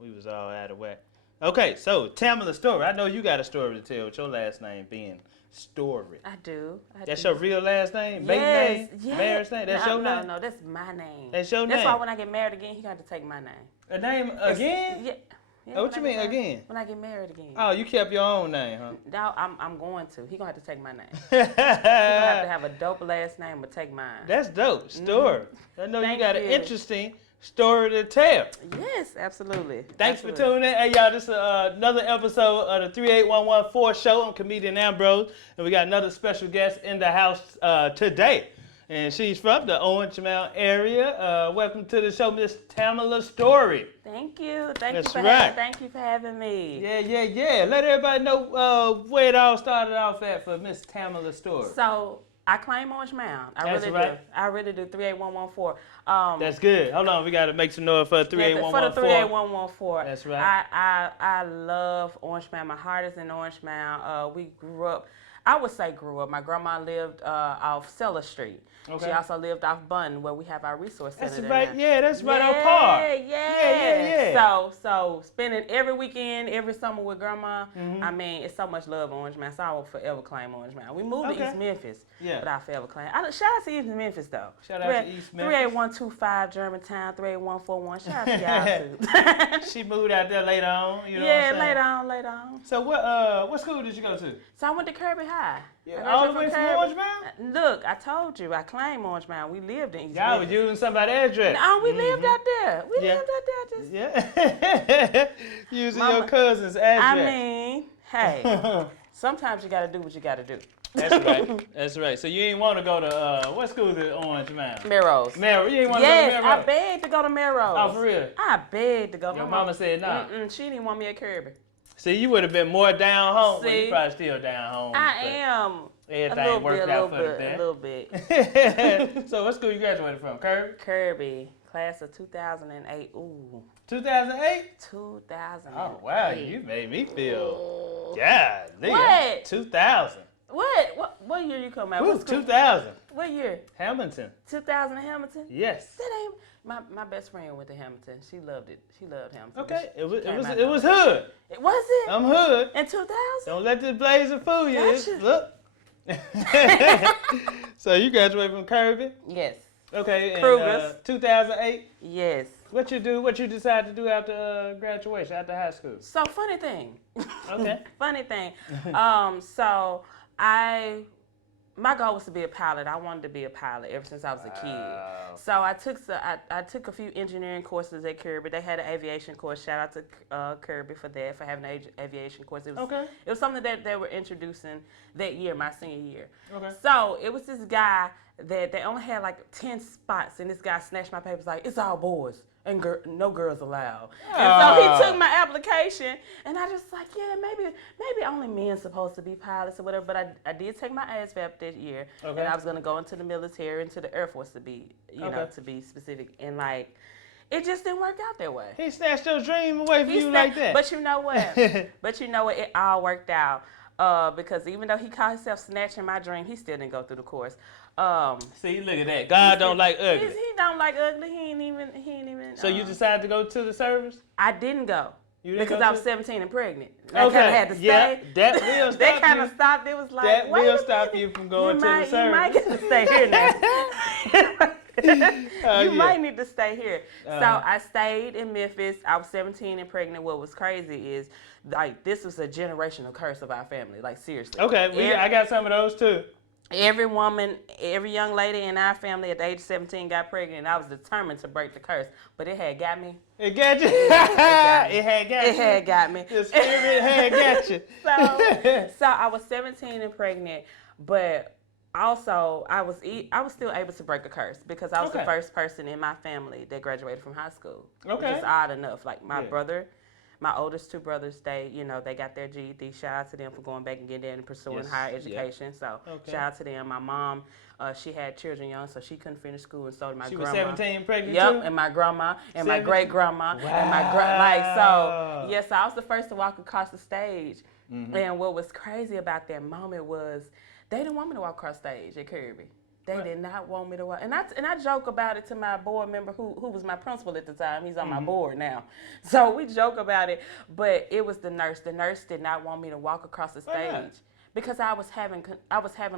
we was all out of whack. Okay, so Tamela Story. I know you got a story to tell with your last name being Story. I do. That's your real last name? Yes. Maiden name? Marriage name? That's your name? No, that's my name. That's your name? That's why when I get married again, he got to take my name. A name again? Yeah. Oh, what you mean again? When I get married again. Oh, you kept your own name, huh? No, I'm going to. He gonna have to take my name. He gonna have to have a dope last name or take mine. That's dope. Story. I know you got an you. interesting story to tell. Yes, absolutely. Thanks for tuning in. Hey, y'all, this is another episode of the 38114 show. I'm comedian Ambrose, and we got another special guest in the house today. And she's from the Orange Mound area. Welcome to the show, Miss Tamela Story. Thank you. Thank you for having me. Yeah. Let everybody know where it all started off at for Miss Tamela Story. So I claim Orange Mound. I really do. 38114. That's good. Hold on, we got to make some noise for 38114. For the 38114. That's right. I love Orange Mound. My heart is in Orange Mound. We grew up. I would say grew up. My grandma lived off Cellar Street. Okay. She also lived off Bunn, where we have our resource center. That's right. Yeah, that's right on par. Yeah. So spending every weekend, every summer with grandma. Mm-hmm. I mean, it's so much love Orange Mound. So I will forever claim Orange Mound. We moved to East Memphis, but I forever claim. Shout out to East Memphis though. Shout out to East Memphis. 38125 Germantown, 38141. Shout out to y'all too. She moved out there later on. You know later on. So what school did you go to? So I went to Kirby High. Yeah, all the way from Orange Mound? Look, I told you, I claim Orange Mound. We lived in East Y'all was using somebody's address. No, we lived out there. We lived out there. Using your cousin's address. I mean, hey, sometimes you got to do what you got to do. That's right. So you ain't want to go to, what school is it, Orange Mound? Melrose. You ain't want to go to Melrose? Yes, I begged to go to Melrose. Oh, for real? I begged to go. Your mama said no? She didn't want me at Kirby. See, you would have been more down home. Well, you probably still down home. I am. Everything worked out for the best. A little bit. So what school you graduated from? Kirby? Kirby. Class of 2008. Ooh. 2008? 2008. Oh, wow. You made me feel, yeah. What? 2000. What year you come out? Ooh, 2000. What year? Hamilton. 2000 Hamilton? Yes. That ain't my best friend went to Hamilton. She loved it. She loved Hamilton. Okay. It was hood. It was it? I'm hood. In 2000? Don't let this blazer fool you. Gotcha. Look. So you graduated from Kirby? Yes. Okay. Kruger's. 2008? Yes. What you decide to do after graduation, after high school? So funny thing. Okay. Funny thing. So my goal was to be a pilot. I wanted to be a pilot ever since I was a kid. So I took a few engineering courses at Kirby. They had an aviation course. Shout out to Kirby for that, for having an aviation course. It was something that they were introducing that year, my senior year. Okay. So it was this guy that they only had like 10 spots, and this guy snatched my papers like, it's all boys and no girls allowed. And so he took my application, and I just like, yeah, maybe only men supposed to be pilots or whatever. But I did take my ASVAB that year, and I was gonna go into the military, into the Air Force to be, know, to be specific. And like, it just didn't work out that way. He snatched your dream away from you like that. But you know what? It all worked out. Because even though he called himself snatching my dream, he still didn't go through the course. See, look at that. God don't like ugly. He don't like ugly. He ain't even. So you decided to go to the service? I didn't go. Because I was 17 and pregnant. Okay. I kind of had to stay. Yeah, that will stop They kind of stopped. It was like, that will stop you from going to the service. You might get to stay here now. You might need to stay here. So I stayed in Memphis. I was 17 and pregnant. What was crazy is, like, this was a generational curse of our family. Like, seriously. Okay, I got some of those too. Every woman, every young lady in our family at the age of 17 got pregnant, and I was determined to break the curse. But it had got me. It got you? It had got you? It had got me. The spirit had got you. So I was 17 and pregnant, but also I was still able to break a curse because I was the first person in my family that graduated from high school. Okay. Which is odd enough. Like my brother, my oldest two brothers, they got their GED. Shout out to them for going back and getting there and pursuing higher education. So shout out to them. My mom, she had children young, so she couldn't finish school, and so did my grandma. She was 17 pregnant too? Yep, and my grandma, and my great grandma, and my so I was the first to walk across the stage. Mm-hmm. And what was crazy about that moment was they didn't want me to walk across stage at Kirby. They did not want me to walk. And I joke about it to my board member who was my principal at the time. He's on my board now. So we joke about it. But it was the nurse. The nurse did not want me to walk across the stage. Because I was having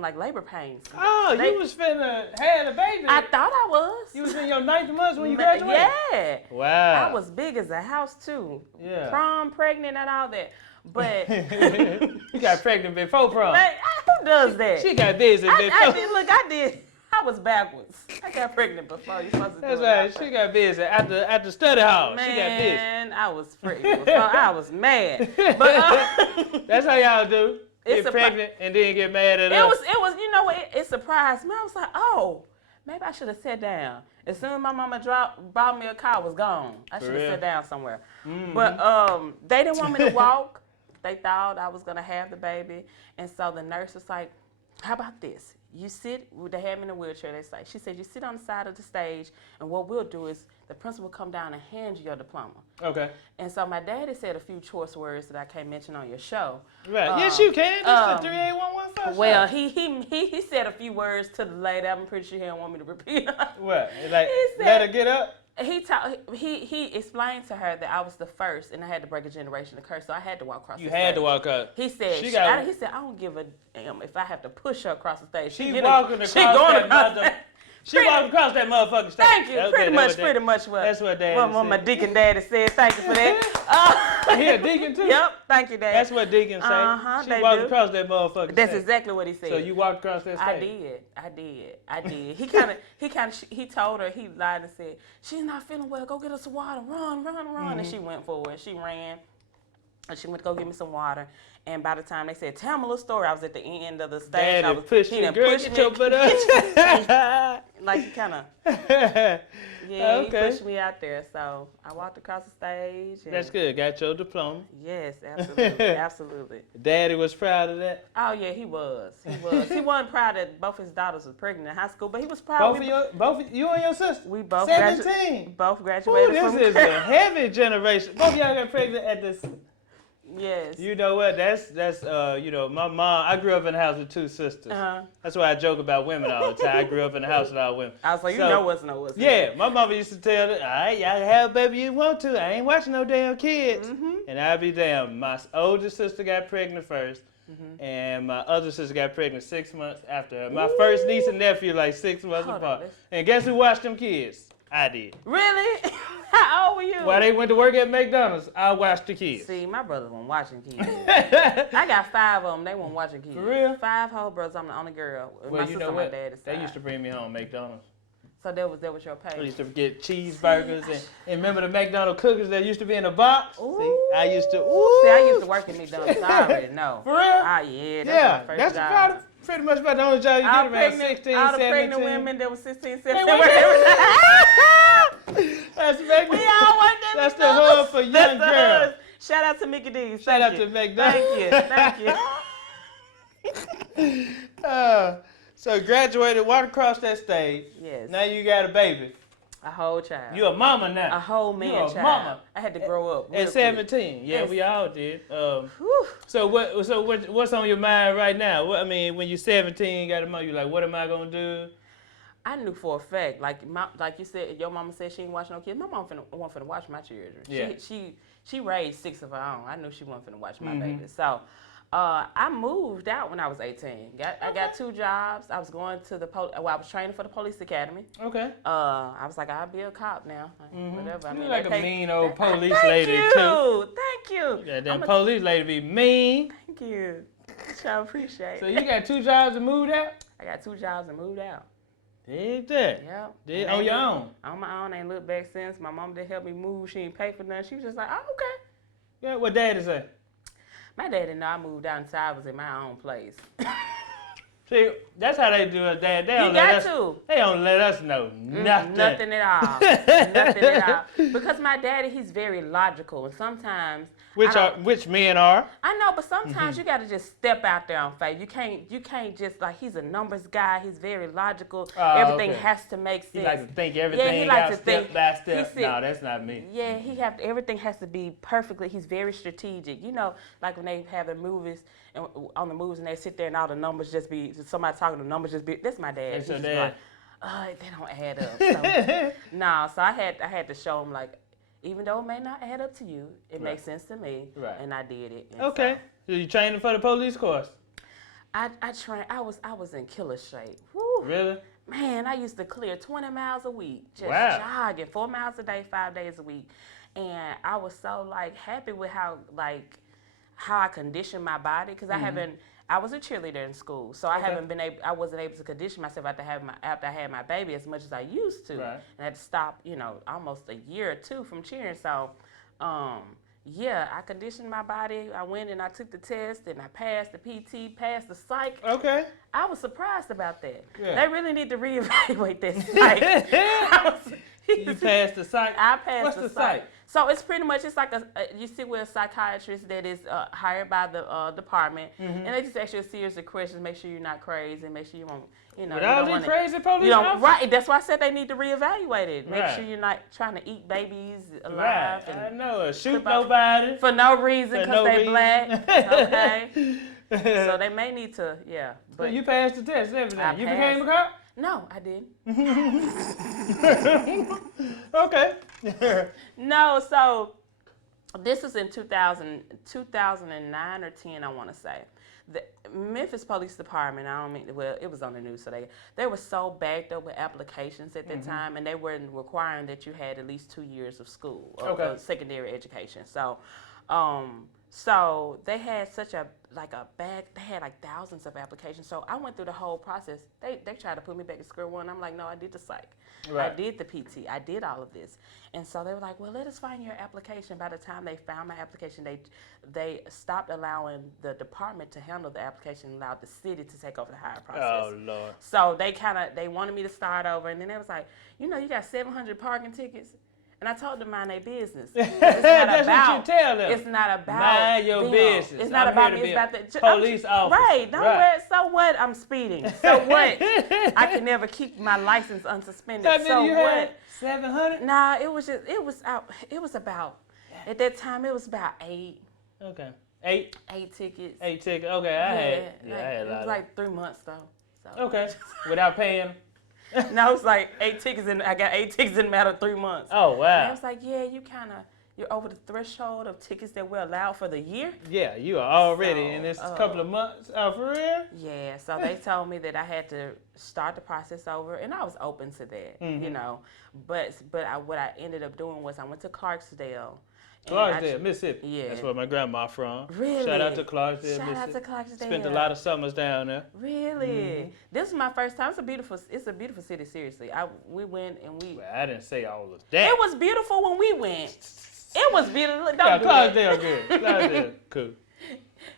like labor pains. Oh, you was finna have a baby. I thought I was. You was in your 9th month when you graduated? Yeah. Wow. I was big as a house too. Yeah. Prom, pregnant, and all that. But you got pregnant before prom. Man, who does that? She got busy before. I did. I was backwards. I got pregnant before. You're supposed to do That's it right. after. She got busy at the study hall. Man, she got busy. Man, I was pregnant. So I was mad. But that's how y'all do. Get pregnant and then get mad at us. It was. You know what? It surprised me. I was like, oh, maybe I should have sat down. As soon as my mama bought me a car, was gone. I should have sat down somewhere. Mm-hmm. But they didn't want me to walk. They thought I was gonna have the baby, and so the nurse was like, "How about this? You sit." They had me in a wheelchair. She said, "You sit on the side of the stage, and what we'll do is the principal will come down and hand you your diploma." Okay. And so my daddy said a few choice words that I can't mention on your show. Right. Yes, you can. This is the 38115 show. Well, he said a few words to the lady. I'm pretty sure he don't want me to repeat. What? Like, let her get up? He explained to her that I was the first, and I had to break a generation of curse, so I had to walk across the stage. You had to walk up. He said, I don't give a damn if I have to push her across the stage. She walking across that motherfucking stage. Thank you. Pretty much what. That's what Daddy said. My deacon daddy said. Thank you for that. He a deacon too? Yep. Thank you, Dad. That's what deacons say. She walked across that motherfucking stage. That's exactly what he said. So you walked across that stage? I did. He told her, he lied and said, she's not feeling well. Go get us some water. Run. Mm-hmm. And she went forward. She ran. And she went to go get me some water. And by the time they said, Tamela story, I was at the end of the stage. Daddy pushed you, girl, get your butt up. Like he kind of, he pushed me out there. So I walked across the stage. And that's good. Got your diploma. Yes, absolutely. Daddy was proud of that? Oh, yeah, he was. He wasn't proud that both his daughters was pregnant in high school, but he was proud. Both you and your sister? We both 17. Both graduated. Ooh, this is a heavy generation. Both y'all got pregnant at this. Yes. You know what? That's my mom. I grew up in a house with 2 sisters. Uh-huh. That's why I joke about women all the time. I grew up in a house with all women. I was like, you know what's no what's. Yeah, my mama used to tell her, all right, y'all have a baby you want to. I ain't watching no damn kids. Mm-hmm. And I'll be damn. My older sister got pregnant first. Mm-hmm. And my other sister got pregnant 6 months after her. My first niece and nephew like 6 months apart. And guess who watched them kids? I did. Really? How old were you? While they went to work at McDonald's, I watched the kids. See, my brothers weren't watching kids. I got 5 of them. They weren't watching kids. For real? 5 whole brothers. I'm the only girl. Well, my sister, my dad is. They used to bring me home McDonald's. So that was your pay. I used to get cheeseburgers and remember the McDonald's cookies that used to be in a box? Ooh. See, I used to work at McDonald's, so I already know. For real? Ah, yeah, that's my first job. Pretty much about the only job you get around 16, 17. All the pregnant women that was 16, 17. That's McDonald's. We all worked at That's the hub for young girls. Shout out to Mickey D's. Shout out to McDonald's. Thank you. So graduated, walked across that stage. Yes. Now you got a baby. A whole child. You a mama now. A whole man child. Mama. I had to grow up. At 17. Yeah, we all did. So what's on your mind right now? When you're 17, got a mom, you're like, what am I gonna do? I knew for a fact, like you said, your mama said she didn't watch no kids. My mom wasn't finna watch my children. Yeah. She raised 6 of her own. I knew she wasn't finna watch my baby. So I moved out when I was 18. I got 2 jobs. I was going to I was training for the police academy. Okay. I was like, I'll be a cop now. Whatever. You're like a mean old police lady too. Thank you. Yeah, that police lady be mean. Thank you. I appreciate it. So you got 2 jobs and moved out? I got 2 jobs and moved out. Did that? Yep. Did on your own? On my own. Ain't looked back since. My mom didn't help me move. She didn't pay for nothing. She was just like, oh, okay. Yeah, what daddy say? My dad didn't know I moved out until I was in my own place. See, that's how they do it, Dad. They don't let us know nothing. Nothing at all. Nothing at all. Because my daddy, he's very logical, and sometimes which men are. I know, but sometimes you got to just step out there on faith. You can't just like he's a numbers guy. He's very logical. Everything has to make sense. He likes to think everything step by step. No, that's not me. Yeah, everything has to be perfectly. He's very strategic. You know, like when they have the movies and on the movies and they sit there and all the numbers just be somebody talking, the numbers just be, that's my dad. That's your He's dad. like, they don't add up. So, so I had to show him, like, even though it may not add up to you, it makes sense to me, and I did it. And okay. So you training for the police course? I trained. I was in killer shape. Woo. Really? Man, I used to clear 20 miles a week, just jogging 4 miles a day, 5 days a week, and I was so like happy with how I conditioned my body because I was a cheerleader in school, so I wasn't able to condition myself after I had my baby as much as I used to, and I had to stop, almost a year or two from cheering. So, I conditioned my body. I went and I took the test, and I passed the PT, passed the psych. Okay. I was surprised about that. Yeah. They really need to reevaluate that psych. You passed the psych? I passed What's the psych? So it's pretty much, it's like you sit with a psychiatrist that is hired by the department, and they just ask you a series of questions, make sure you're not crazy, make sure you won't, With all these crazy police officers? Right, that's why I said they need to reevaluate it. Make sure you're not trying to eat babies alive. Right, I know. Shoot nobody. For no reason, because they black. Okay. So they may need to, But so you passed the test and everything. You became a cop? No, I didn't. Okay. No, so this is in 2009 or 10, I want to say. The Memphis Police Department, it was on the news, so they were so backed up with applications at that time, and they weren't requiring that you had at least 2 years of school, of secondary education. So, so they had such a bag. They had like thousands of applications. So I went through the whole process. They tried to put me back to square one. I'm like, no, I did the psych. Right. I did the PT. I did all of this. And so they were like, well, let us find your application. By the time they found my application, they stopped allowing the department to handle the application, and allowed the city to take over the hiring process. Oh, Lord. So they wanted me to start over. And then they was like, you got 700 parking tickets. And I told them mind their business. It's not That's about, what you tell them. It's not about mind your business. It's not about me. It's about the police officer. Right. So what? I'm speeding. So what? I can never keep my license unsuspended. So you what? Had 700? Nah, it was about at that time it was about 8. Okay. 8 tickets. 8 tickets. Okay, I had a lot. It was like 3 months though. So. Okay. Without paying. No, it's like 8 tickets, and I got 8 tickets in a matter of 3 months. Oh, wow. And I was like, you're over the threshold of tickets that we're allowed for the year. Yeah, you are already in this couple of months. Oh, for real? Yeah, so they told me that I had to start the process over, and I was open to that, But what I ended up doing was I went to Clarksdale. Clarksdale, Mississippi. Yeah. That's where my grandma from. Really? Shout out to Clarksdale, Mississippi. Shout out to Clarksdale. Spent a lot of summers down there. Really? Mm-hmm. This is my first time. It's a beautiful city, seriously. We went and we... Well, I didn't say all of that. It was beautiful when we went. It was beautiful. Clarksdale good. Clarksdale cool.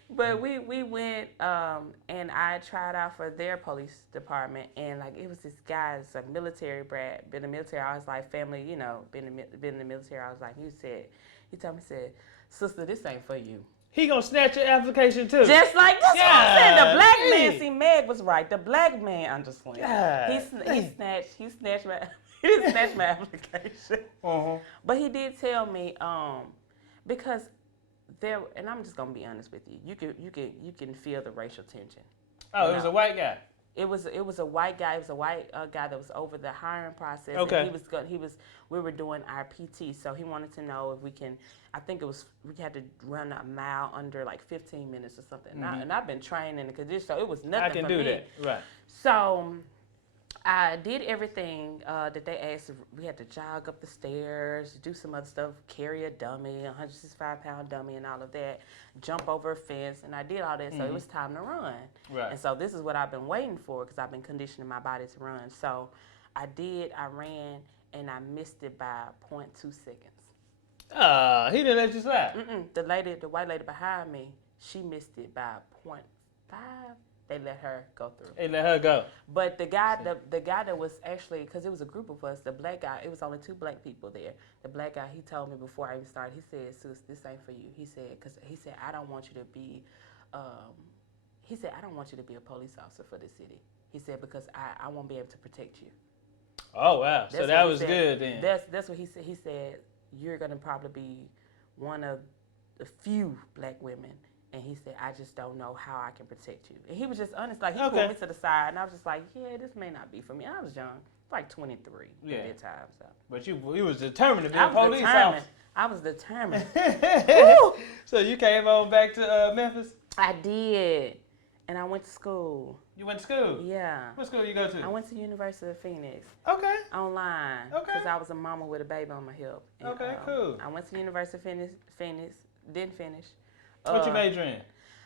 But we went and I tried out for their police department, and it was this guy, it's a military brat, been in the military. I was like, family, been in the military. I was like, he told me, sister, this ain't for you. He gonna snatch your application too. Just like this. What I'm saying. The black man, see, Meg was right. The black man understood. He snatched my application. But he did tell me, because there, and I'm just gonna be honest with you. You can feel the racial tension. Oh, it was a white guy. It was a white guy. It was a white guy that was over the hiring process. Okay. And we were doing our PT, so he wanted to know if we can. I think we had to run a mile under 15 minutes or something. Mm-hmm. And I've been trained in the condition, so it was nothing. I can do me. that, right? So I did everything that they asked. We had to jog up the stairs, do some other stuff, carry a dummy, 165-pound dummy, and all of that. Jump over a fence, and I did all that. So it was time to run. Right. And so this is what I've been waiting for, because I've been conditioning my body to run. So I ran, and I missed it by 0.2 seconds. He didn't let you slide. The white lady behind me, she missed it by 0.5. They let her go through. They let her go. But the guy that was actually, because it was a group of us, the black guy, it was only 2 black people there. The black guy, he told me before I even started, he said, sis, this ain't for you. He said, I don't want you to be, I don't want you to be a police officer for this city. He said, because I won't be able to protect you. Oh, wow. So that was good then. That's what he said. He said, you're going to probably be one of the few black women And he said, I just don't know how I can protect you. And he was just honest. Like, he pulled me to the side, and I was just like, yeah, this may not be for me. And I was young, like 23 at that time. So. But you was determined to be a police officer. I was determined. So you came on back to Memphis? I did. And I went to school. You went to school? Yeah. What school you go to? I went to University of Phoenix. Okay. Online. Okay. Because I was a mama with a baby on my hip. And, okay, cool. I went to University of Phoenix, didn't finish. What you majored in?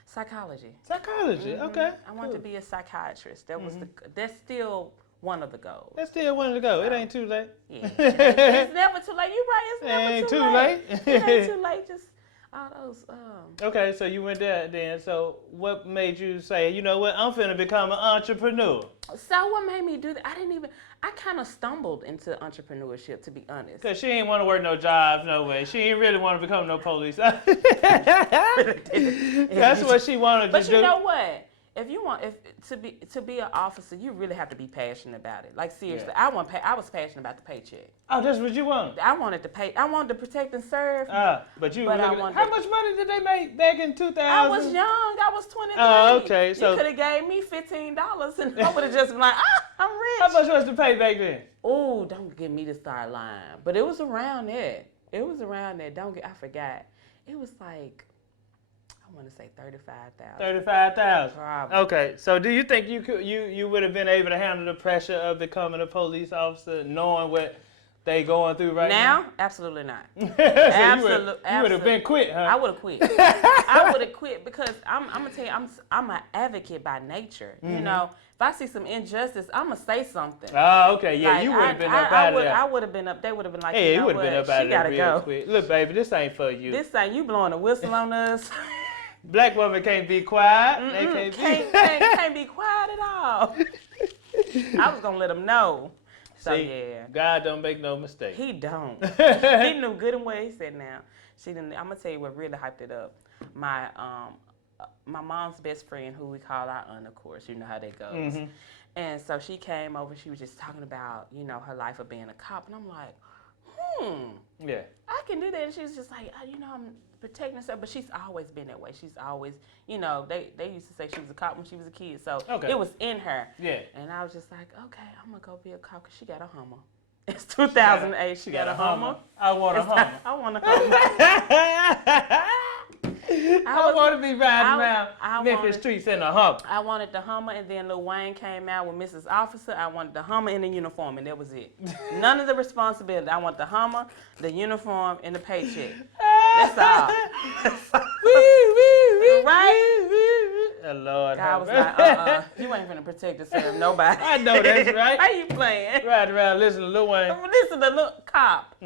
Psychology. Psychology, okay. I wanted to be a psychiatrist. That was that's still one of the goals. That's still one of the goals. It ain't too late. Yeah. It's never too late. You right, it's never too late. It ain't too late. Just all those Okay, so you went there then. So what made you say, you know what, I'm finna become an entrepreneur? So what made me do that? I kind of stumbled into entrepreneurship, to be honest. Because she ain't want to work no jobs, no way. She ain't really want to become no police. That's what she wanted to do. But you know what? If you want to be an officer, you really have to be passionate about it. Like, seriously, I was passionate about the paycheck. Oh, that's what you wanted? I wanted to pay. I wanted to protect and serve. But how much money did they make back in 2000? I was young. I was 23. Oh, okay. So you could have gave me $15, and I would have just been like, I'm rich. How much was the pay back then? Oh, don't get me to start lying. But it was around that. I forgot. It was like, I want to say 35,000. 35,000. Probably. Okay, so do you think you would have been able to handle the pressure of becoming a police officer, knowing what they going through right now? Absolutely not. So Absolutely. You would have been quit, huh? I would have quit. I would have quit because I'm gonna tell you, I'm an advocate by nature. You know, if I see some injustice, I'm gonna say something. Oh, okay, yeah, like, you would have been up out of there. I would have been up. They would have been like, hey, you would have been up out of there real go. quick. Look, baby, this ain't for you. This ain't you blowing a whistle on us. Black women can't be quiet. They can't be quiet at all. I was gonna let them know. So see, yeah, God don't make no mistake. He don't. He knew good and well. He said, "Now, she didn't." I'm gonna tell you what really hyped it up. My mom's best friend, who we call our aunt, of course, you know how that goes. And so she came over. She was just talking about, you know, her life of being a cop, and I'm like, yeah, I can do that. And she's just like, you know, I'm protecting herself, but she's always been that way. She's always, you know, they used to say she was a cop when she was a kid, so it was in her. Yeah. And I was just like, okay, I'm gonna go be a cop because she got a Hummer. It's 2008. She got a Hummer. I want a Hummer. I want a Hummer. I want to be riding around Memphis streets in a Hummer. I wanted the Hummer, and then Lil Wayne came out with Mrs. Officer. I wanted the Hummer in the uniform, and that was it. None of the responsibility. I want the Hummer, the uniform, and the paycheck. That's all. Right? Lord. I was like, you ain't finna protect and serve nobody. I know that's right. How you playing? Ride around, listen to Lil Wayne. Listen to Lil Cop.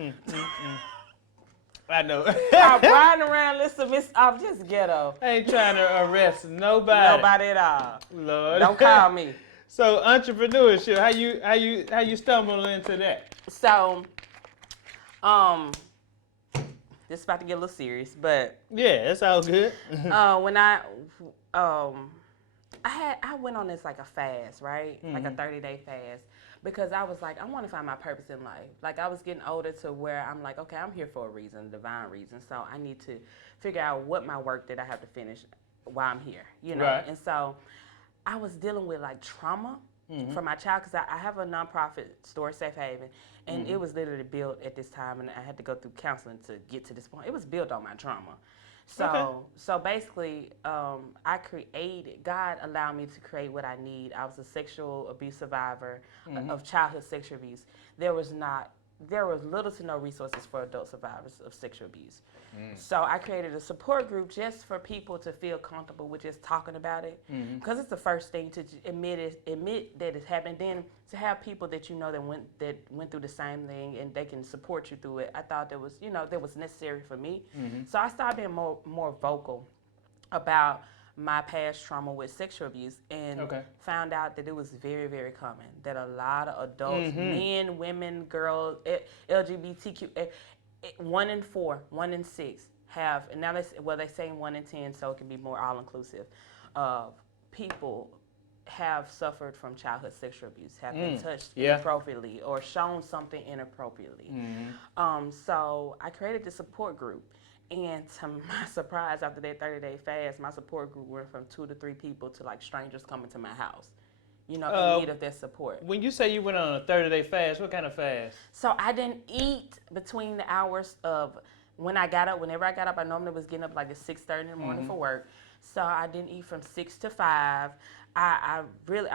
I know. Cop riding around, listen to Miss Off, just ghetto. I ain't trying to arrest nobody. Nobody at all. Lord. Don't call me. So entrepreneurship, how you stumble into that? So, this is about to get a little serious, but yeah, that's all good. when I went on this like a fast, right? Like a 30-day fast, because I was like, I want to find my purpose in life. Like, I was getting older to where I'm like, okay, I'm here for a reason, a divine reason. So I need to figure out what my work that I have to finish while I'm here, you know? Right. And so I was dealing with like trauma for my child, because I have a nonprofit store, Safe Haven, and it was literally built at this time, and I had to go through counseling to get to this point. It was built on my trauma. So basically, God allowed me to create what I need. I was a sexual abuse survivor of childhood sexual abuse. There was little to no resources for adult survivors of sexual abuse. So I created a support group just for people to feel comfortable with just talking about it, because it's the first thing to admit that it's happened. Then to have people that you know that went through the same thing and they can support you through it. I thought that was necessary for me. So I started being more vocal about my past trauma with sexual abuse, and found out that it was very, very common, that a lot of adults, men, women, girls, LGBTQ, 1 in 4, 1 in 6 have, and now they say 1 in 10, so it can be more all-inclusive, people have suffered from childhood sexual abuse, have been touched Yeah. inappropriately or shown something inappropriately. So I created this support group. And to my surprise, after that 30-day fast, my support group went from 2 to 3 people to like strangers coming to my house, in need of their support. When you say you went on a 30-day fast, what kind of fast? So I didn't eat between the hours of when I got up. Whenever I got up, I normally was getting up like at 6:30 in the morning for work. So I didn't eat from 6 to 5. I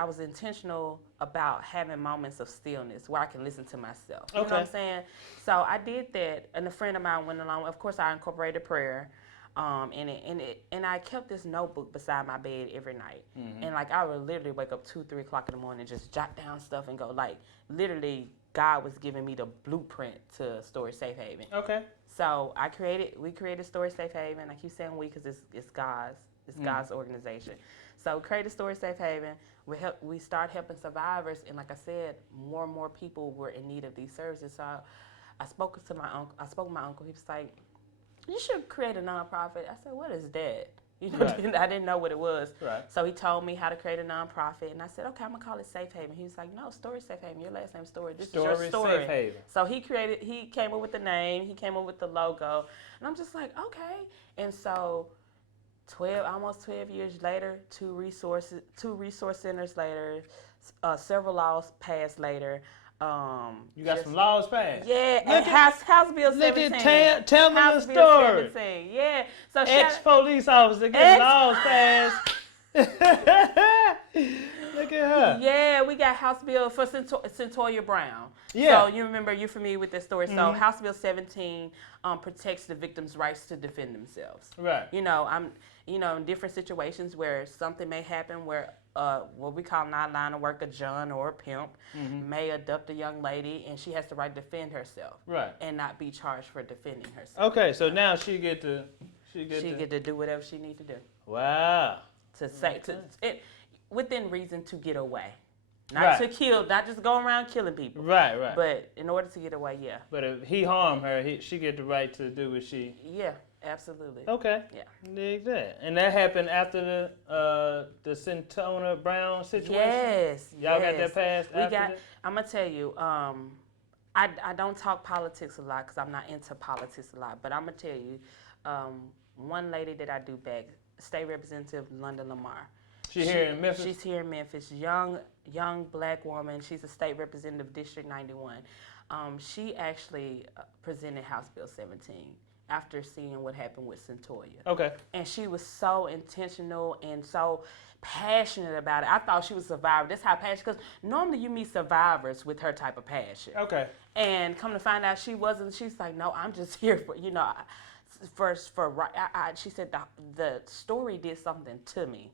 was intentional about having moments of stillness where I can listen to myself. You know what I'm saying? So I did that, and a friend of mine went along. Of course, I incorporated prayer, and I kept this notebook beside my bed every night. And like I would literally wake up 2, 3 o'clock in the morning, and just jot down stuff and go. Like literally, God was giving me the blueprint to Story Safe Haven. Okay. So we created Story Safe Haven. I keep saying we because it's God's. It's God's organization. So we created Story Safe Haven. We start helping survivors, and like I said, more and more people were in need of these services. So I spoke with my uncle. He was like, "You should create a nonprofit." I said, "What is that?" I didn't know what it was. Right. So he told me how to create a nonprofit, and I said, "Okay, I'm gonna call it Safe Haven." He was like, "No, Story Safe Haven. Your last name's Story. This is your story." Safe Haven. So he came up with the name. He came up with the logo, and I'm just like, okay. And so almost 12 years later, two resource centers later, several laws passed later. You got some laws passed. Yeah, and House Bill 17. Look at tell me House the Bill story. 17. Yeah. So Ex-police officer getting laws passed. Look at her. Yeah, we got House Bill for Centoya Brown. Yeah. So you're familiar with this story. So House Bill 17 protects the victim's rights to defend themselves. Right. In different situations where something may happen where what we call non-line of work, a John or a pimp may abduct a young lady, and she has the right to defend herself. Right. And not be charged for defending herself. Okay, so now she get to do whatever she need to do. Wow. Within reason to get away. Not to kill, not just go around killing people. Right. But in order to get away, yeah. But if he harmed her, she get the right to do what she... Yeah, absolutely. Okay. Yeah. Dig that. And that happened after the Centoya Brown situation? Yes. Y'all got that passed I'm going to tell you, I don't talk politics a lot because I'm not into politics a lot. But I'm going to tell you, one lady that I do back, State Representative London Lamar. She's here in Memphis? She's here in Memphis. Young black woman. She's a state representative, District 91. She actually presented House Bill 17 after seeing what happened with Centoya. Okay. And she was so intentional and so passionate about it. I thought she was a survivor. That's how passionate, because normally you meet survivors with her type of passion. Okay. And come to find out she wasn't. She's like, no, I'm just here for, she said the story did something to me,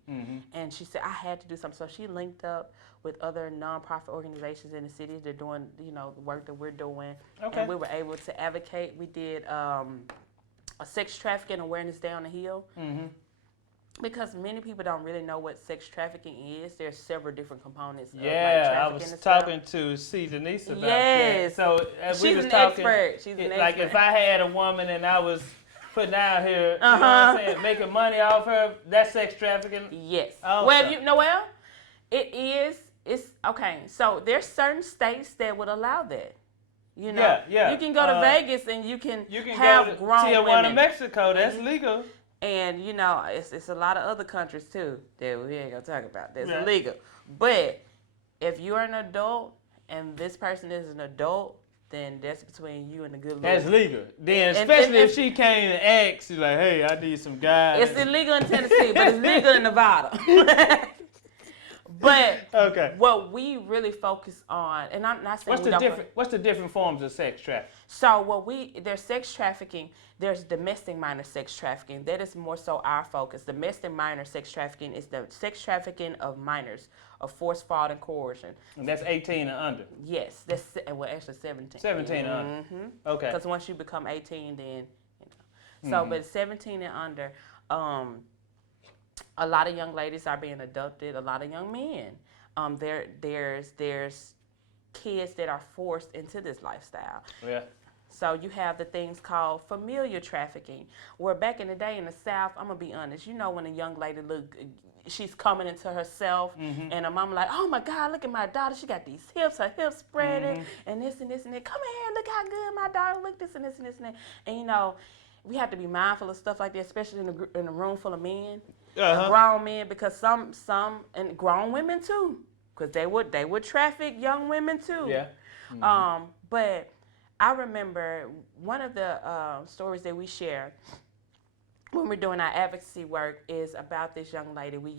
and she said I had to do something. So she linked up with other nonprofit organizations in the city. They're doing the work that we're doing, and we were able to advocate. We did a sex trafficking awareness day on the Hill. Because many people don't really know what sex trafficking is. There's several different components. Yeah, I was talking to C. Denise about that. So as we was talking, expert. She's an like expert. if I had a woman and I was putting out here, you know what I'm saying, making money off her, that's sex trafficking? Yes. Well, it is. It's okay. So there's certain states that would allow that. You can go to Vegas and you can have grown Tijuana, women. Mexico. That's legal. And it's a lot of other countries too that we ain't gonna talk about. That's illegal. But if you're an adult and this person is an adult, then that's between you and the good Lord. That's legal. Then, especially if she came and asked, she's like, hey, I need some guys. It's illegal in Tennessee, but it's legal in Nevada. But what we really focus on, and I'm not saying what's the different forms of sex trafficking? So there's sex trafficking, there's domestic minor sex trafficking. That is more so our focus. Domestic minor sex trafficking is the sex trafficking of minors, of force, fraud, and coercion. And that's 18 and under? Yes, that's actually 17. 17 and under. Okay. Because once you become 18, then So, but 17 and under. A lot of young ladies are being abducted. A lot of young men. There's kids that are forced into this lifestyle. Yeah. So you have the things called familiar trafficking, where back in the day in the South, I'm gonna be honest, you know when a young lady she's coming into herself, and her mama like, oh my God, look at my daughter, she got these hips, her hips spreading, and this and this and that. Come here, look how good my daughter look, this and this and this and that. And you know, we have to be mindful of stuff like that, especially in a room full of men, grown men, because some and grown women too, because they would traffic young women too. Yeah. But I remember one of the stories that we share when we're doing our advocacy work is about this young lady. We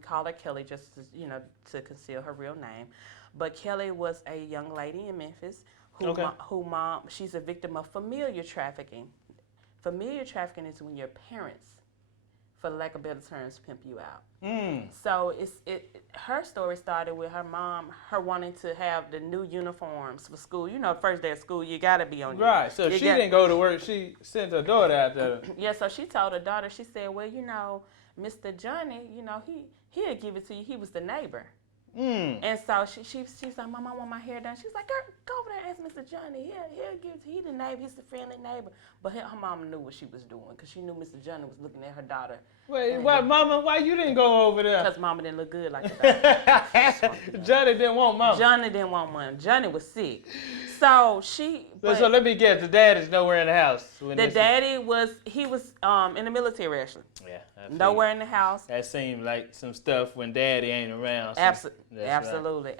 call her Kelly just to conceal her real name. But Kelly was a young lady in Memphis she's a victim of familiar trafficking. Familiar trafficking is when your parents, for lack of better terms, pimp you out. So her story started with her mom, her wanting to have the new uniforms for school. You know, first day of school, you gotta be on. Right. So she didn't go to work. She sent her daughter out there. Yeah. So she told her daughter. She said, "Well, you know, Mr. Johnny, you know, he'll give it to you. He was the neighbor." And so she's like, Mom, I want my hair done. She's like, girl, go over there and ask Mr. Johnny. He'll give it to you. He's the neighbor. He's the friendly neighbor. But her mama knew what she was doing because she knew Mr. Johnny was looking at her daughter. Wait, Mama, why you didn't go over there? Because Mama didn't look good like that. Johnny didn't want Mama. Johnny didn't want money. Johnny was sick. So so let me guess, the dad is nowhere in the house. The daddy was in the military actually. Yeah. Nowhere in the house. That seemed like some stuff when daddy ain't around. Absolutely.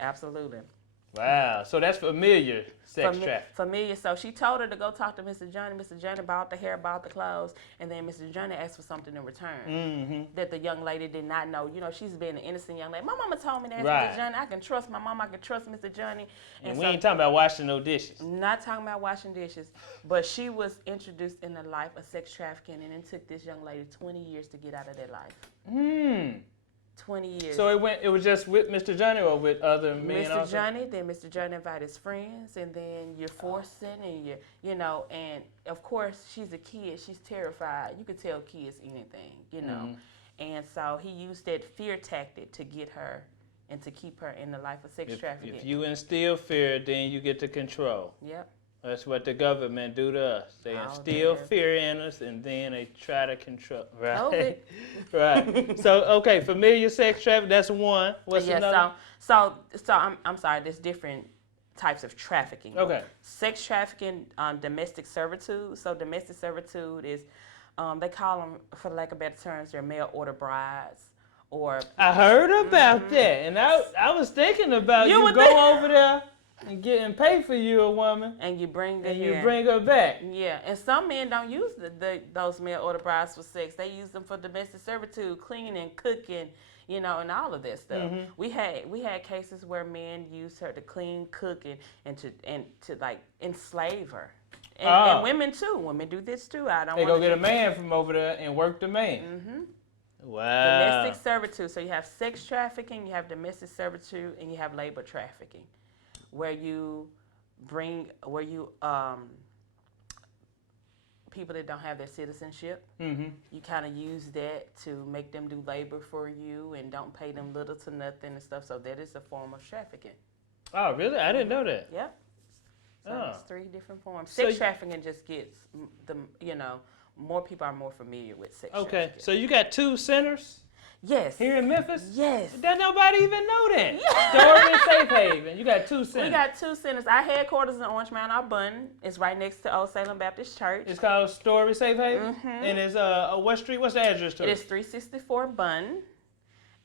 Wow. So that's familiar sex trafficking. Familiar. So she told her to go talk to Mr. Johnny. Mr. Johnny bought the hair, bought the clothes, and then Mr. Johnny asked for something in return that the young lady did not know. You know, she's been an innocent young lady. My mama told me that Mr. Johnny, I can trust my mama, I can trust Mr. Johnny. And we ain't talking about washing no dishes. Not talking about washing dishes, but she was introduced in the life of sex trafficking, and it took this young lady 20 years to get out of that life. 20 years. So it was just with Mr. Johnny or with other men also? Then Mr. Johnny invited his friends, and then you're forcing, and and of course she's a kid, she's terrified. You could tell kids anything, and so he used that fear tactic to get her and to keep her in the life of sex trafficking. If you instill fear, then you get to control. Yep. That's what the government do to us. They instill fear in us, and then they try to control. Right. Right. So, okay, familiar sex trafficking. That's one. What's another? So I'm sorry. There's different types of trafficking. Okay. Sex trafficking, domestic servitude. So domestic servitude is, they call them, for lack of better terms, they're mail order brides. I heard about that, and I was thinking about you go over there and getting paid for you a woman, and you bring her back. Yeah, and some men don't use those mail order brides for sex. They use them for domestic servitude, cleaning, cooking, and all of that stuff. We had cases where men used her to clean, cook, and to like enslave her. And women too. Women do this too. They go get a man from over there and work the man. Wow. Domestic servitude. So you have sex trafficking, you have domestic servitude, and you have labor trafficking, where you people that don't have their citizenship, you kind of use that to make them do labor for you and don't pay them little to nothing and stuff. So that is a form of trafficking. Oh, really? I didn't know that. Yep. So it's 3 different forms. Sex trafficking just gets more people are more familiar with sex trafficking. Okay, so you got 2 centers? Yes. Here in Memphis? Yes. That nobody even know that. Story and Safe Haven. You got 2 centers. We got 2 centers. Our headquarters in Orange Mound, our Button. It's right next to Old Salem Baptist Church. It's called Story Safe Haven? And it's what street? What's the address to it? It is 364 Button.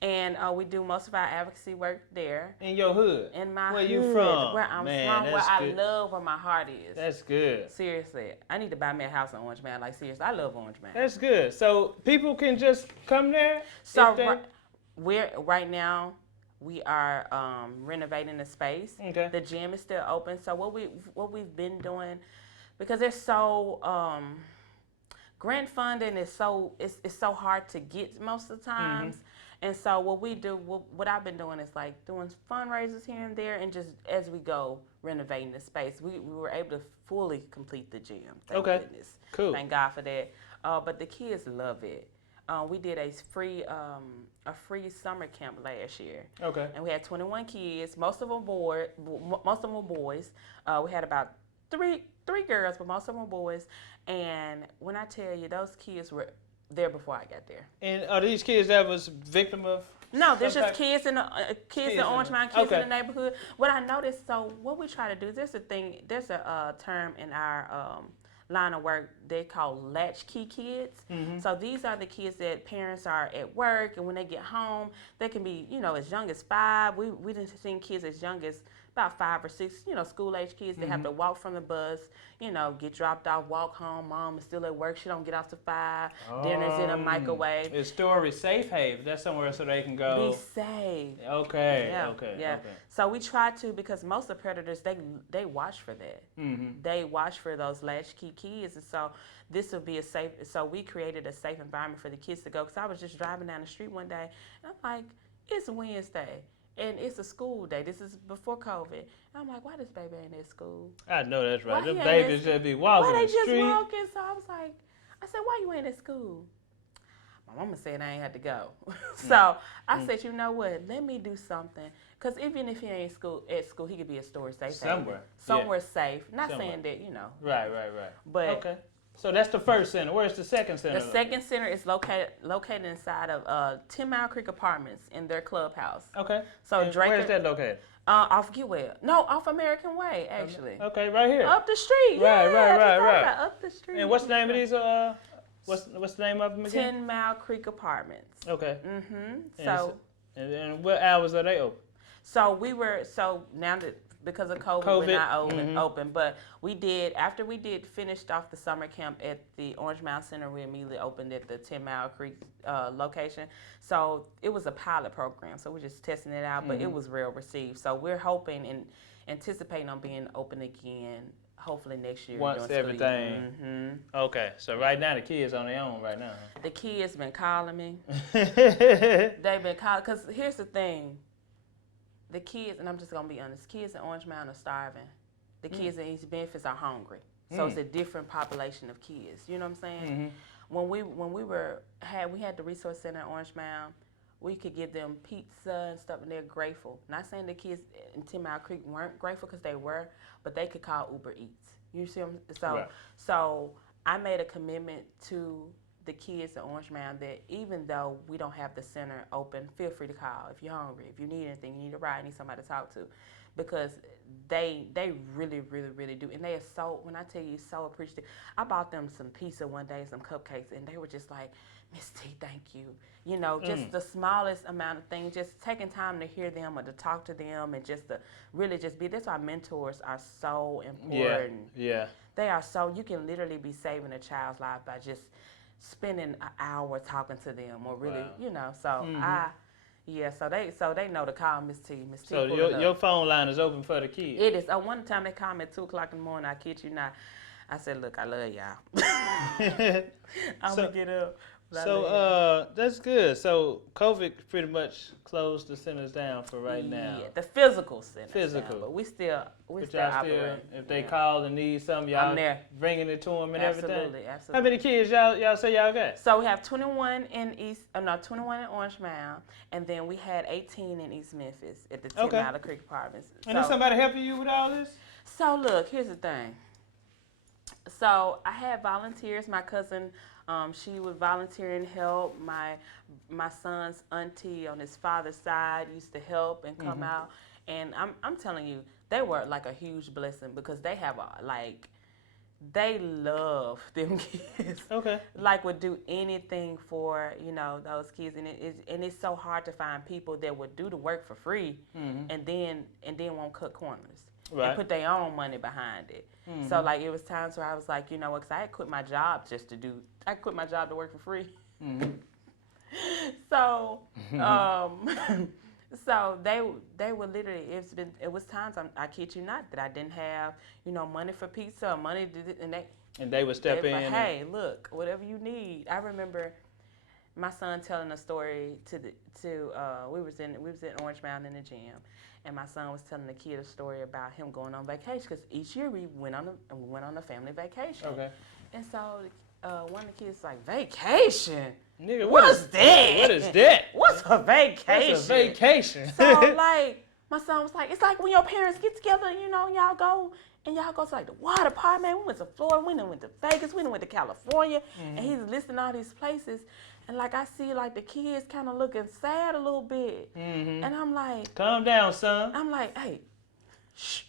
And we do most of our advocacy work there. In your hood? In my hood. Where you from? Where I'm from, where I love, where my heart is. That's good. Seriously. I need to buy me a house in Orange Mound. Like, seriously, I love Orange Mound. That's good. So people can just come there? So right now, we are renovating the space. Okay. The gym is still open. So what we've been doing, because there's so grant funding is so hard to get most of the times. And so what I've been doing is like doing fundraisers here and there, and just as we go renovating the space. We were able to fully complete the gym. Thank goodness. Cool. Thank God for that. But the kids love it. We did a free summer camp last year. Okay. And we had 21 kids. Most of them were boys. We had about three girls, but most of them were boys. And when I tell you, those kids were there before I got there. And are these kids that was victim of? No, there's just kids in the Orange Mountain, kids okay. in the neighborhood. What I noticed, so what we try to do, there's a term in our line of work they call latchkey kids. Mm-hmm. So these are the kids that parents are at work, and when they get home, they can be, as young as 5. We didn't see kids as young as about 5 or 6, school age kids. They have to walk from the bus, get dropped off, walk home. Mom is still at work. She don't get off to 5. Dinner's in a microwave. It's Story Safe Haven. That's somewhere so they can go. Be safe. Okay. Yeah. Okay. Yeah. Okay. So we try to, because most of the predators, they watch for that. Mm-hmm. They watch for those latchkey kids, and so this would be a safe. So we created a safe environment for the kids to go. Because I was just driving down the street one day, and I'm like, it's Wednesday. And it's a school day. This is before COVID. And I'm like, why this baby ain't at school? I know that's right. The babies just be walking why the they just street. walking? So I was like, why you ain't at school? My mama said I ain't had to go. So I said, you know what? Let me do something. Because even if he ain't at school, he could be a Story Safe. Somewhere safe. Not saying that, Right. But okay. So that's the first center. Where's the second center? The second center is located inside of 10 Mile Creek Apartments in their clubhouse. Okay. So and where's that located? Off Getwell. No, off American Way, actually. Okay, right here. Up the street. Right. Up the street. And what's the name of these? What's the name of them again? 10 Mile Creek Apartments. Okay. Mm-hmm. And what hours are they open? So now that because of COVID, we're not open. But after we finished off the summer camp at the Orange Mountain Center, we immediately opened at the 10 Mile Creek location. So it was a pilot program. So we're just testing it out, but it was well received. So we're hoping and anticipating on being open again, hopefully next year. Once everything. Okay. So right now the kids on their own right now. The kids been calling me. They've been calling, because here's the thing. The kids, and I'm just going to be honest, kids in Orange Mountain are starving. The kids in East Memphis are hungry. So it's a different population of kids. You know what I'm saying? When we had the resource center in Orange Mountain, we could give them pizza and stuff, and they're grateful. Not saying the kids in 10 Mile Creek weren't grateful, because they were, but they could call Uber Eats. You see what I'm saying? So I made a commitment to the kids at Orange Mountain that even though we don't have the center open, feel free to call if you're hungry, if you need anything, you need a ride, need somebody to talk to, because they really, really, really do. And they are so, when I tell you, so appreciative. I bought them some pizza one day, some cupcakes, and they were just like, Miss T, thank you. Just the smallest amount of things, just taking time to hear them or to talk to them, and just to really just be. That's why mentors are so important. Yeah. They are so, you can literally be saving a child's life by just spending an hour talking to them, or really, so so they know to call Miss T. Miss T. So your phone line is open for the kids. It is. One time they called me at 2:00 in the morning. I kid you not. I said, look, I love y'all. I'm gonna get up. So that's good. So COVID pretty much closed the centers down for right now. Yeah, the physical centers. Physical. Down, but we still operate. If they call and need something, y'all bringing it to them and everything. Absolutely. How many kids y'all say y'all got? So we have 21 in 21 in Orange Mound, and then we had 18 in East Memphis at the 10 Mile Creek Apartments. And is somebody helping you with all this? So look, here's the thing. So I had volunteers. My cousin, she would volunteer and help. My son's auntie on his father's side used to help and come out. And I'm telling you, they were like a huge blessing, because they have they love them kids. Okay. Like would do anything for those kids, and it's so hard to find people that would do the work for free, and then won't cut corners. Right. And put their own money behind it. So like it was times where I was like, because I had quit my job I quit my job to work for free. So so they were literally, it was times, I kid you not, that I didn't have money for pizza or money to, and they would step in. Like, hey, look, whatever you need. I remember my son telling a story we was in Orange Mountain in the gym, and my son was telling the kid a story about him going on vacation, because each year we went on a family vacation. Okay. And so one of the kids was like, vacation? Nigga, what's that? What is that? What's a vacation? What's a vacation? So like, my son was like, it's like when your parents get together, you know, y'all go to like the water park, man. We went to Florida, we went to Vegas, we went to California, and he's listing all these places. And like I see like the kids kind of looking sad a little bit. And I'm like, calm down, son. I'm like, hey, shh,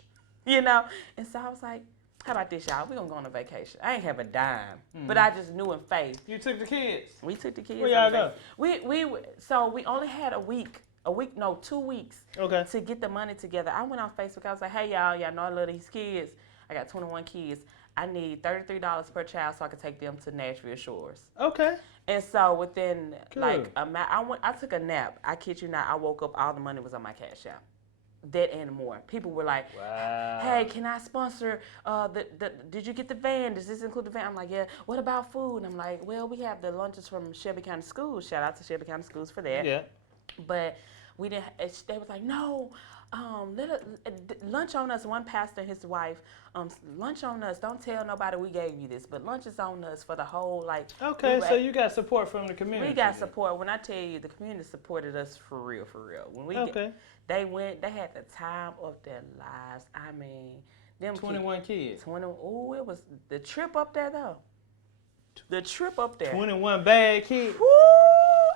you know? And so I was like, how about this, y'all? We're going to go on a vacation. I ain't have a dime, but I just knew in faith. You took the kids? We took the kids. Where y'all go? So we only had 2 weeks Okay. to get the money together. I went on Facebook. I was like, hey, y'all know I love these kids. I got 21 kids. I need $33 per child so I could take them to Nashville Shores. Okay. And so within Cool. I took a nap. I kid you not. I woke up, all the money was on my Cash App. That and more. People were like, wow. Hey, can I sponsor did you get the van? Does this include the van? I'm like, yeah. What about food? And I'm like, well, we have the lunches from Shelby County Schools. Shout out to Shelby County Schools for that. Yeah. But we didn't. They was like, no, lunch on us. One pastor and his wife, lunch on us. Don't tell nobody we gave you this, but lunch is on us for the whole Okay, so you got support from the community. We got support. When I tell you, the community supported us for real, for real. When we they had the time of their lives. I mean, them 21 kids. 20. Oh, it was the trip up there though. The trip up there. 21 bad kids. Woo!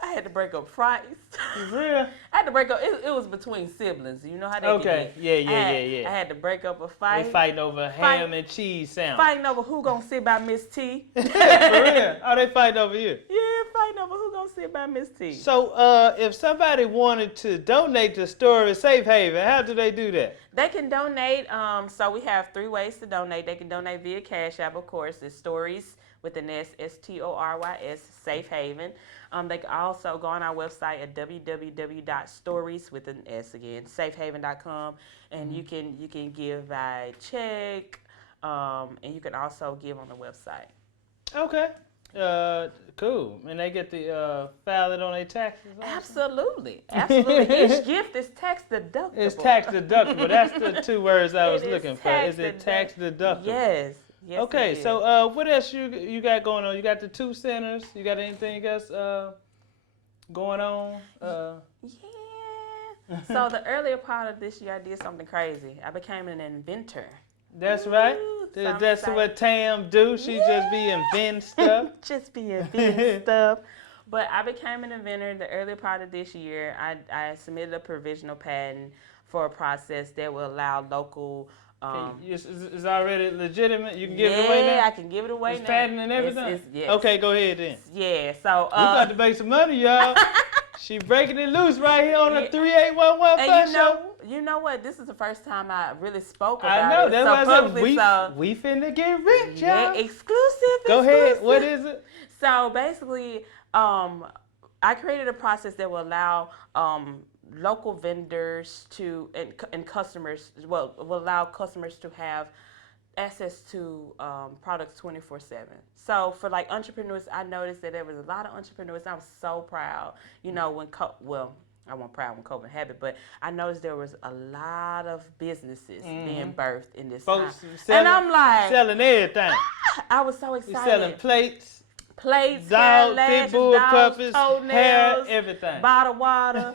I had to break up fights. For real? I had to break up. It was between siblings. You know how they get. Yeah. I had to break up a fight. They fighting over ham and cheese sandwich. Fighting over who gonna sit by Miss T. For real? Oh, they fighting over you? Yeah, fighting over who gonna sit by Miss T. So, if somebody wanted to donate to Story Safe Haven, how do they do that? They can donate. So we have 3 ways to donate. They can donate via Cash App, of course. It's Stories with an S, STORYS, Safe Haven. They can also go on our website at www.stories with an S again, safehaven.com, and you can give by check, and you can also give on the website. Okay. Cool. And they get the file it on their taxes? Absolutely. Each gift is tax deductible. It's tax deductible. That's the 2 words I was looking for. Is it tax deductible? Yes. Yes, okay, so what else you got going on? You got the 2 centers. You got anything else going on? Yeah. So the earlier part of this year, I did something crazy. I became an inventor. That's right. That's what Tam do. She just be inventing stuff. Just be inventing stuff. But I became an inventor the earlier part of this year. I submitted a provisional patent for a process that will allow local. It's already legitimate. You can give it away now. Yeah, I can give it away now. It's patent and everything. Yes. Okay, go ahead then. Yeah. So we got to make some money, y'all. She breaking it loose right here on the 3811 and show. You know what? This is the first time I really spoke about it. I know. That's why I said we finna get rich, y'all. Yeah, exclusive. Go ahead. What is it? So basically, I created a process that will allow local vendors and customers, will allow customers to have access to products 24/7. So for like entrepreneurs, I noticed that there was a lot of entrepreneurs. I was so proud, you know, I wasn't proud when COVID happened, but I noticed there was a lot of businesses being birthed in this time. And I'm like, selling everything. I was so excited. You're selling plates, dog, lashes, pitbull puppies, hair, everything. Bottled water.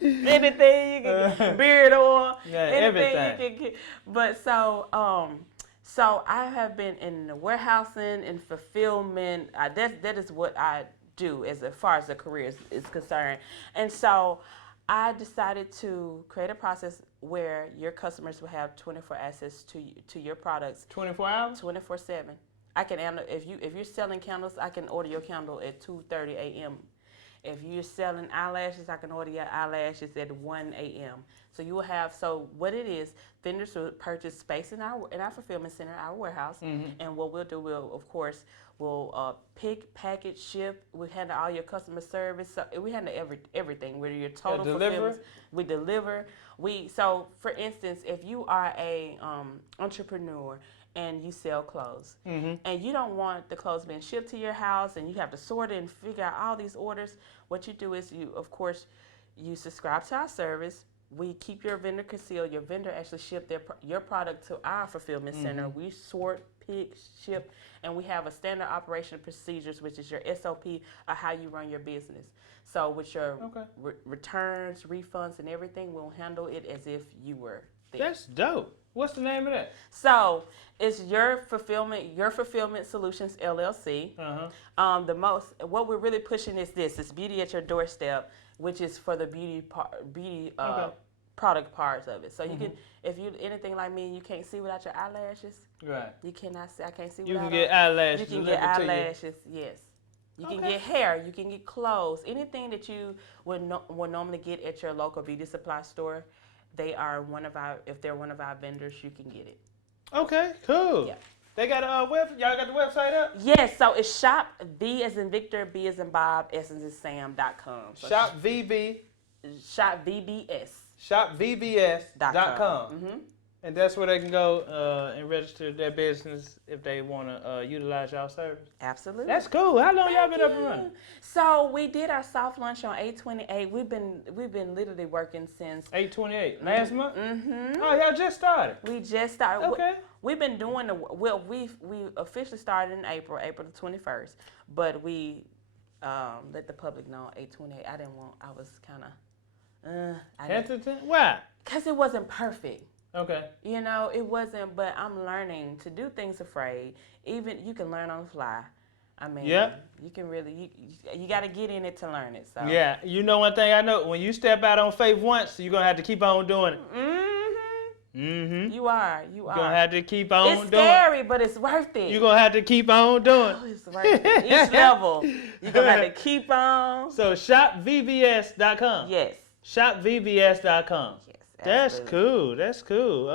Anything you can get, beard oil, anything you can get. But so I have been in the warehousing and fulfillment. That is what I do as far as the career is concerned. And so I decided to create a process where your customers will have 24 access to your products. 24 hours? 24/7. I can if you're selling candles, I can order your candle at 2:30 a.m. If you're selling eyelashes, I can order your eyelashes at 1 a.m. So you will have, so what it is, vendors will purchase space in our fulfillment center, our warehouse, and what we'll do, we'll pick, package, ship. We handle all your customer service. So we handle everything. Whether your total fulfillment, we deliver. So for instance, if you are a entrepreneur and you sell clothes, and you don't want the clothes being shipped to your house, and you have to sort it and figure out all these orders, what you do is you subscribe to our service. we keep your vendor concealed. Your vendor actually ship your product to our fulfillment center. We sort, pick, ship, and we have a standard operation procedures, which is your SOP of how you run your business. So with your returns, refunds, and everything, we'll handle it as if you were there. That's dope. What's the name of that? So it's your fulfillment solutions LLC. What we're really pushing is this. It's beauty at your doorstep, which is for the beauty product parts of it. So you can, if you anything like me, you can't see without your eyelashes. Right. You cannot see. I can't see. You without can get eyelashes. You can get eyelashes. Yes. You can get hair. You can get clothes. Anything that you would normally get at your local beauty supply store, they are one of our. If they're one of our vendors, you can get it. Okay. Cool. Yeah. They got a web. Y'all got the website up? Yes. So it's shop V as in Victor, B as in Bob, S as in Sam.com. So Shop VB. Shop VBS. ShopVBS.com. And that's where they can go and register their business if they want to utilize y'all service. Absolutely. That's cool. How long y'all been up and running? So we did our soft launch on 8/28. We've been literally working since 8/28 last month. Oh, y'all just started. We just started. Okay. We've been doing we officially started in April the 21st, but we let the public know 8/28. I was kind of hesitant. Why? Because it wasn't perfect. Okay. You know, it wasn't, but I'm learning to do things afraid. Even you can learn on the fly. I mean, you can really, you got to get in it to learn it. So. Yeah, you know one thing I know, when you step out on faith once, you're going to have to keep on doing it. You are. You're going to have to keep on doing it. It's scary, but it's worth it. You're going to have to keep on doing it. It's worth it. Each level, you're going to have to keep on. So shopvbs.com. Yes. Shopvbs.com. Yes. That's cool. That's cool.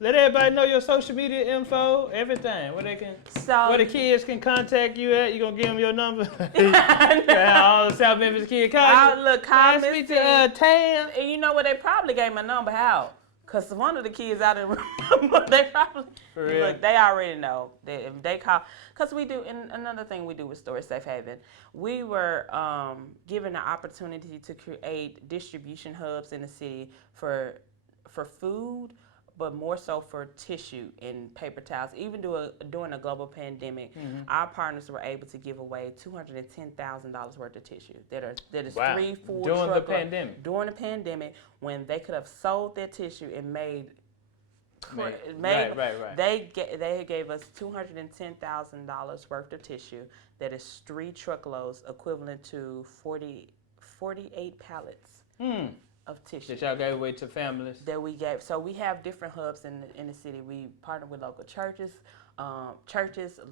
Let everybody know your social media info, everything. Where the kids can contact you at. You gonna give them your number? All the South Memphis kids call you. Look, call me. Speak to Tam. And you know what? They probably gave my number out. Cause one of the kids out in the room, they probably look. They already know that if they call. Cause we do. And another thing we do with Storage Safe Haven, we were given the opportunity to create distribution hubs in the city for food, but more so for tissue and paper towels. Even during a global pandemic, our partners were able to give away $210,000 worth of tissue. That is 3 full during the pandemic. During the pandemic, when they could have sold their tissue and made. Right. They gave us $210,000 worth of tissue. That is 3 truckloads, equivalent to 48 pallets. Of tissue that y'all gave away to families. That we gave. So we have different hubs in the city. We partner with local churches,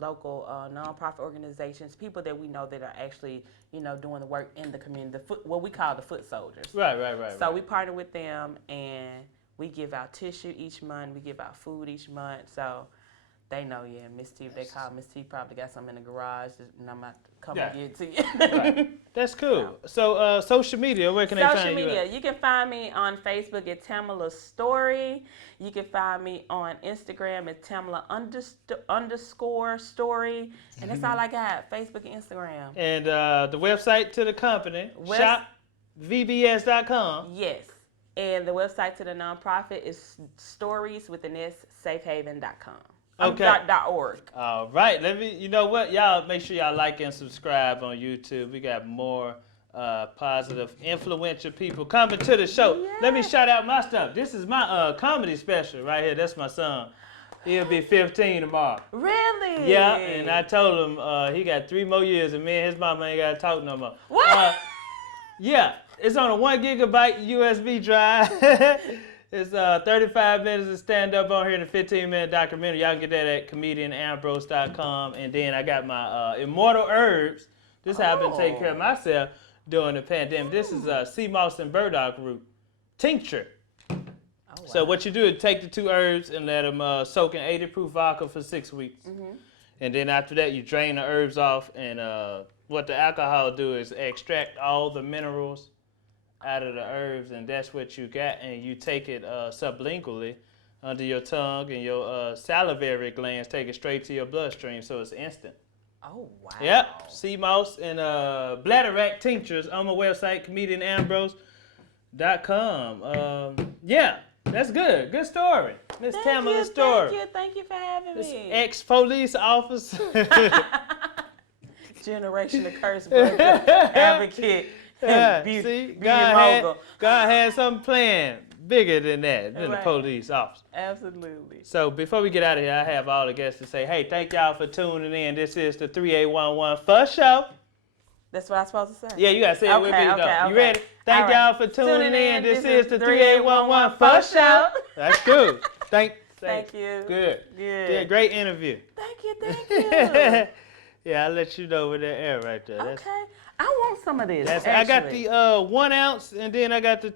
local nonprofit organizations, people that we know that are actually doing the work in the community. What we call the foot soldiers. Right. So we partner with them and we give out tissue each month. We give out food each month. So they know, Miss T. If they call Miss T, probably got something in the garage, and I'm about to come and get it to you. Right. That's cool. So social media, where can they find you? Social media, you can find me on Facebook at Tamela Story. You can find me on Instagram at Tamela _ story. And that's all I got, Facebook and Instagram. And the website to the company, shopvbs.com. Yes. And the website to the nonprofit is stories with an S, safehaven.com. Okay. .org. All right. You know what? Y'all make sure y'all like and subscribe on YouTube. We got more positive, influential people coming to the show. Yeah. Let me shout out my stuff. This is my comedy special right here. That's my son. He'll be 15 tomorrow. Really? Yeah. And I told him he got 3 more years and me and his mama ain't got to talk no more. What? Yeah. It's on a 1 gigabyte USB drive. It's 35 minutes of stand-up on here and a 15-minute documentary. Y'all can get that at comedianambrose.com. And then I got my immortal herbs. This is how I've been taking care of myself during the pandemic. This is Seamoss and burdock root tincture. Oh, wow. So what you do is take the 2 herbs and let them soak in 80 proof vodka for 6 weeks. And then after that, you drain the herbs off. And what the alcohol do is extract all the minerals out of the herbs, and that's what you got, and you take it sublingually under your tongue, and your salivary glands take it straight to your bloodstream, so it's instant. Oh, wow. Yep. Seamoss and Bladderwack tinctures on my website, comedianambrose.com. Yeah, that's good. Good story. Miss Tamela's story. Thank you for having me. Ex-police officer. Generation of curse breaker, advocate, Yeah, beauty, see, beauty God had something planned bigger than that, than the Right. police officer. Absolutely. So before we get out of here, I have all the guests to say, hey, thank y'all for tuning in. This is the 3811 First Show. That's what I'm supposed to say? Yeah, you got to say it with me. Okay. You ready? Thank y'all for tuning in. This is the 3811 First Show. That's good. Thank you. Good. Yeah, great interview. Thank you. Yeah, I'll let you know with that air right there. Okay. I want some of this. I got the 1 ounce, and then I got the